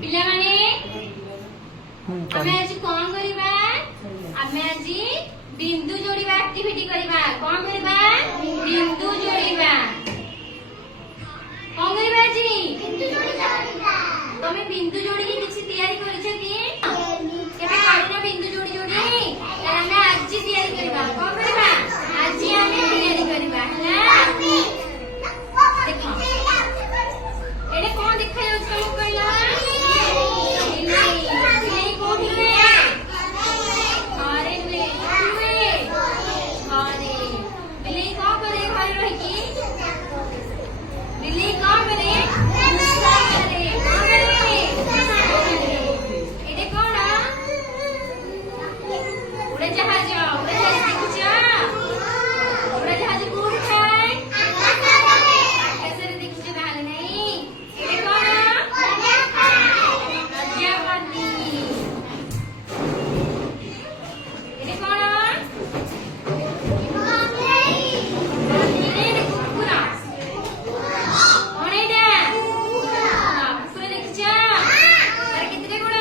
ପିଲାମାନେ ଆମେ ଆଜି କଣ କରିବା? ଆମେ ଆଜି ବିନ୍ଦୁ ଯୋଡ଼ିବା ଆକ୍ଟିଭିଟି କରିବା। କଣ କରିବା? ବିନ୍ଦୁ ଯୋଡ଼ିବା। କଣ କରିବା ଆଜି? ତମେ ବିନ୍ଦୁ ଯୋଡ଼ିକି କିଛି ତିଆରି କରିଛ କି? କେବେ କରିନ ବିନ୍ଦୁ ଯୋଡ଼ି ଯୋଡ଼ି? ଆମେ ଆଜି ତିଆରି କରିବା। କଣ କରିବା? ଆଜି ଆମେ ତିଆରି କରିବା ହେଲା। ଦେଖ ଏଇଟା କଣ ଦେଖାଯାଉଛି ତମକୁ କହିଲ? ବିଲେଇ କୋଉଠି ରୁହେ? ଘରେ ରୁହେ। କୋଉଠି ରୁହେ? ଘରେ। ବିଲେଇ କଣ କରେ ଘରେ ରହିକି? ବିଲେଇ କଣ କରେ? ମୂଷା କରେ। କଣ କରେ? ଏଇଟା କଣ? ଉଡ଼ାଜାହାଜ। ଉଡ଼ାଜାହାଜ ଦେଖିଛ? ଉଡ଼ାଜାହାଜ କୋଉଠି ଥାଏ? ଆକାଶରେ ଦେଖିଛ ତାହେଲେ ନାଇଁ? ଏଇଟା କଣ? ପ୍ରଜାପତି। ଏଇଟା କଣ? କୁକୁର। କଣ ଏଇଟା? କୁକୁର ଦେଖିଛ? ତାର କେତେଟା ଗୋଡ଼?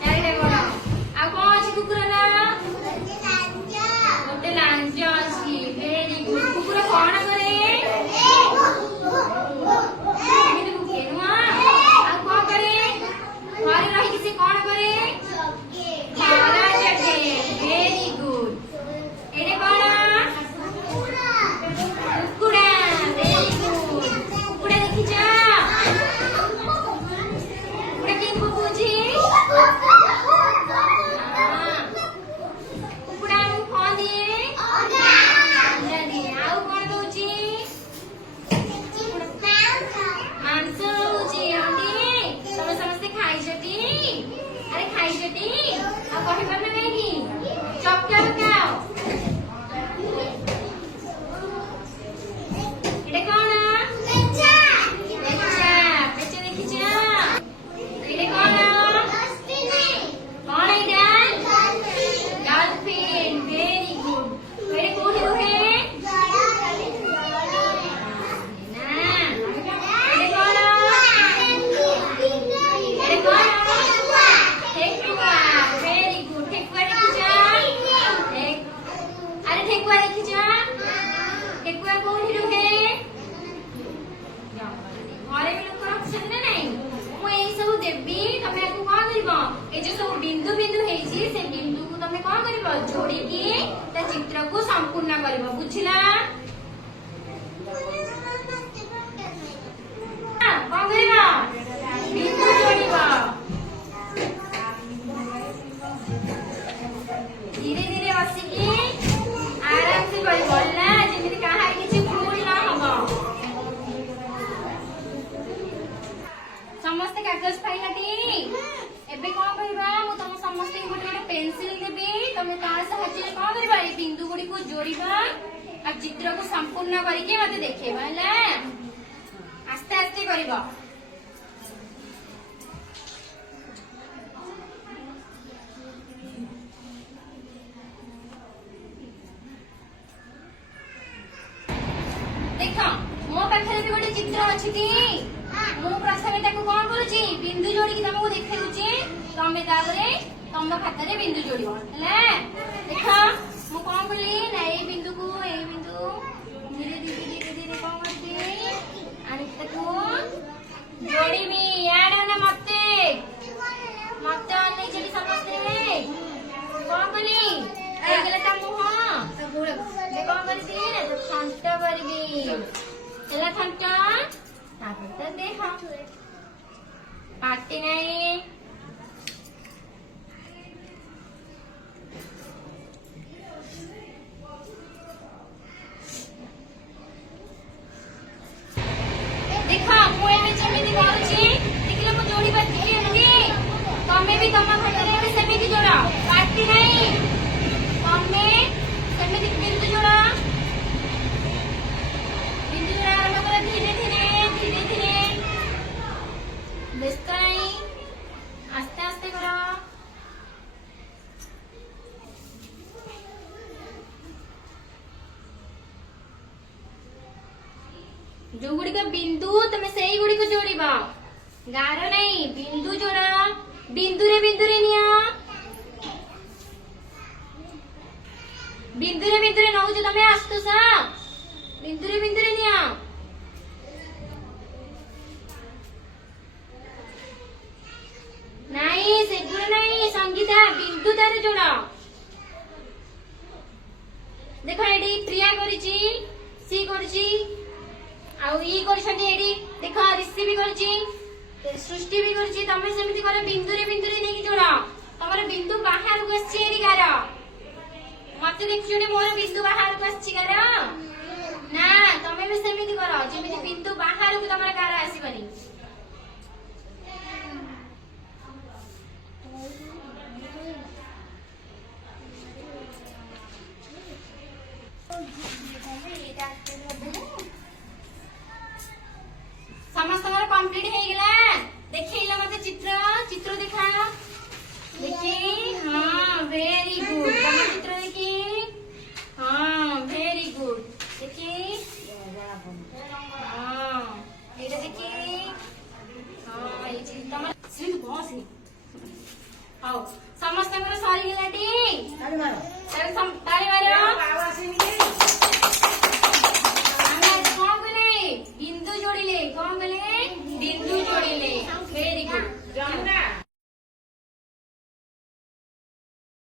ଚାରିଟା ଗୋଡ଼। ଆଉ କଣ ଅଛି କୁକୁରର? ଗୋଟେ ଲାଞ୍ଜ ଅଛି। Very good. କୁକୁର କଣ କରେ? ଏମିତି ଭୁକେ ନୁହଁ? ଆଉ କଣ କରେ? ଘରେ ରହିକି ସେ କଣ କରେ? ଘର ଜଗେ। Very good. ଏଇଟା କଣ? କୁକୁଡ଼ା। Very good. କୁକୁଡ଼ା ଦେଖିଛ? କୁକୁଡ଼ା କେମିତି ଭୁକୁଛି? କୁକୁଡ଼ା ଆମକୁ କଣ ଦିଏ? ଅଣ୍ଡା ଦିଏ। ଆଉ କଣ ଦଉଛି? ମାଂସ ଦଉଛି। ତମେ ସମସ୍ତେ ଖାଇଛଟି? ଆରେ ଖାଇଛଟି? ଆଉ କହିପାରୁନ କାହିଁକି? ଚକ୍କା ପକାଅ। ଏଇଟା କଣ? ପେଚା। ପେଚା ଦେଖିଛ? ଏଇଟା କଣ? କଣ ଏଇଟା? ଡଲଫିନ୍। Very good. ଏଇଟା କୋଉଠି ରୁହେ? ନା। ଏଇଟା କଣ? ଏଇଟା କଣ? ଠେକୁଆ। Very good. ଠେକୁଆ ଦେଖିଛ? ଆରେ ଠେକୁଆ ଦେଖିଛ? ଠେକୁଆ କୋଉଠି ରୁହେ? ଘରେ ବି ଲୋକ ରଖିଛନ୍ତି ନା ନାଇଁ? ମୁଁ ଏଇ ସବୁ ଦେବି। ତମେ ଆକୁ କଣ କରିବ? ଏ ଯୋଉ ସବୁ ବିନ୍ଦୁ ବିନ୍ଦୁ ହେଇଛି ସେ ବିନ୍ଦୁକୁ ତମେ କଣ କରିବ? ଯୋଡ଼ିକି ତା ଚିତ୍ରକୁ ସମ୍ପୂର୍ଣ୍ଣ କରିବ। ବୁଝିଲ? କଣ କରିବ? ବିନ୍ଦୁ ଯୋଡ଼ିବ। ଧୀରେ ଧୀରେ ବସିକି ଆରାମସେ କରିବ ହେଲା। ଯେମିତି କାହାର କିଛି ଭୁଲ ନ ହବ। ସମସ୍ତେ କାଗଜ ପାଇଲଟି? ଏବେ କଣ କରିବା? ମୁଁ ତମ ସମସ୍ତଙ୍କୁ ଗୋଟେ ଗୋଟେ ପେନସିଲ ଦେବି। ତମେ ତା ସାହାଯ୍ୟରେ କଣ କରିବା? ଏଇ ବିନ୍ଦୁ ଗୁଡ଼ିକୁ ଯୋଡ଼ିବା ଆଉ ଚିତ୍ରକୁ ସମ୍ପୂର୍ଣ୍ଣ କରିକି ମତେ ଦେଖେଇବା ହେଲା। ଆସ୍ତେ ଆସ୍ତେ କରିବ। ଦେଖ ମୋ ପାଖରେ ବି ଗୋଟେ ଚିତ୍ର ଅଛି କି? ମୁଁ ପ୍ରଥମେ ତାକୁ କଣ କରୁଛି? ବିନ୍ଦୁ ଯୋଡ଼ିକି ତମକୁ ଦେଖେଉଛି। ତମେ ତାପରେ ତମ ଖାତାରେ ବିନ୍ଦୁ ଯୋଡ଼ିବ ହେଲା। ଦେଖ ମୁଁ କଣ କଲି ନା ଏଇ ବିନ୍ଦୁ ଧୀରେ ଧୀରେ ଧୀରେ ଧୀରେ କଣ କରିବି? ଆଣିକି ତାକୁ ଯୋଡ଼ିବି। ଇଆଡେ ନା ମତେ ଅନେଇଛନ୍ତି ସମସ୍ତେ। କଣ କଲି? ହେଇଗଲା ତା ମୁହଁ। କଣ କରିବି? ଥଣ୍ଟ କରିବି। ହେଲା ଥଣ୍ଟ। ତାପରେ ତା ଦେହ। ପାଟି ନାହିଁ। ଦେଖ ମୁଁ ଏବେ ଯେମିତି କରୁଛି ଦେଖିଲେ ମୁଁ ଯୋଡ଼ି ପାରିଛି କେମିତି? ତମେ ବି ତମ ଖାତାରେ ଏବେ ସେମିତି ଯୋଡ଼। ପାଟି ନାହିଁ। ତମେ ସେମିତି ବିନ୍ଦୁ ଯୋଡ଼। ବିନ୍ଦୁ ଯୋଡ଼ା ଆରମ୍ଭ କର। ଧୀରେ ଧୀରେ ଧୀରେ ଧୀରେ। ବ୍ୟସ୍ତ ନାହିଁ। ଆସ୍ତେ ଆସ୍ତେ କର। जो गुड़िक बिंदु तुम से गुड़िक जोड़ब ଗାର ନାହିଁ ବିନ୍ଦୁ ଯୋଡ଼ ବିନ୍ଦୁରେ ନିଅ ବିନ୍ଦୁରେ ନଉଛ ତମେ ଆସୁଛ ବିନ୍ଦୁରେ ନିଅ ନାଇଁ ସେଗୁଡା ନାଇଁ ସଙ୍ଗୀତା ବିନ୍ଦୁ ତାର ଯୋଡ଼ ଦେଖ ଏଠି ପ୍ରିୟା କରିଛି ସି କରିଛି ଆଉ ଇ କରିଛନ୍ତି ଏଠି ଦେଖ ରିସି ବି କରିଛି ସୃଷ୍ଟି ବି କରିଛି ତମେ ସେମିତି କର ବିନ୍ଦୁରେ ନେଇକି ଯୋଡ଼ ତମର ବିନ୍ଦୁ ବାହାରକୁ ଆସିଛି ଏଠି ଗାର ମତେ ଦେଖୁଛନ୍ତି ମୋର ବିନ୍ଦୁ ବାହାରକୁ ଆସିଛି ଗାର ନା ତମେ ବି ସେମିତି କର ଯେମିତି ବିନ୍ଦୁ ବାହାରକୁ ତମର ଗାର ଆସିବନି ସମସ୍ତଙ୍କର କମ୍ପ୍ଲିଟ ହେଇଗଲା ଦେଖେଇଲ ମତେ ଚିତ୍ର ଦେଖା ଦେଖି ହଁ ଭେରି ଗୁଡ ତମ ଚିତ୍ର ଦେଖି ହଁ ଭେରି ଗୁଡ ଦେଖି ହଁ ଏଇଟା ଦେଖି ହଁ ଏଇ ତମର ବସ ହଉ ସମସ୍ତଙ୍କର ସରିଗଲାଟି ତାଳି ମାର